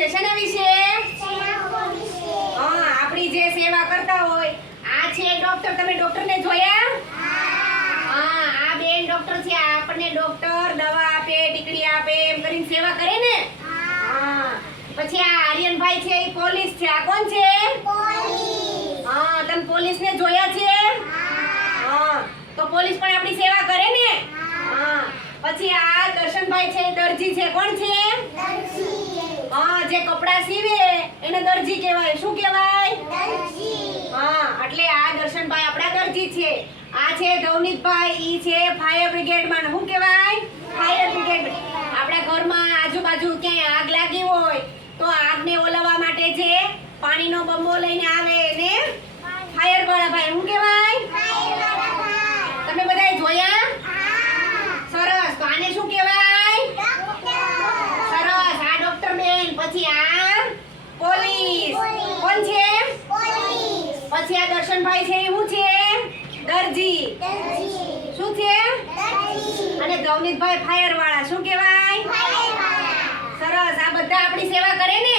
છે શેના વિશે? હા, આપણી જે સેવા કરતા હોય, આ છે ડોક્ટર. તમે ડોક્ટરને જોયા? હા, આ બેન ડોક્ટર છે. આપણને ડોક્ટર, દવા આપે, ટીકડી આપે, એમ કરીને સેવા કરે ને? હા, પછી આ આર્યનભાઈ છે, એ પોલીસ છે. આ કોણ છે? હા, તમે પોલીસને જોયા છે? હા, તો પોલીસ પણ આપણી સેવા કરે ને? હા, પછી આ દર્શનભાઈ છે, દરજી છે. કોણ છે? હા જે કપડા સીવે એને દરજી કહેવાય. શું કહેવાય? હા એટલે આ દર્શનભાઈ આપણા દરજી છે. આ છે ધવનીતભાઈ ઈ છે ફાયર બ્રિગેડમાં. શું કહેવાય? Fire brigade. આપણા ઘરમાં આજુબાજુ ક્યાંય આગ લાગી હોય તો આગને ઓલવવા માટે જે પાણીનો બંબો લઈને આવે એને ફાયર વાળા ભાઈ શું કહેવાય તમે બધાએ જોયા સરસ તો આને શું કહેવાય સરસ આ ડોક્ટર બેન પછી આ પોલીસ. કોણ છે? પછી આ દર્શનભાઈ છે એ શું છે? દરજી. શું છે? અને દવનીતભાઈ ફાયર વાળા શું કહેવાય? સરસ. આ બધા આપણી સેવા કરે ને?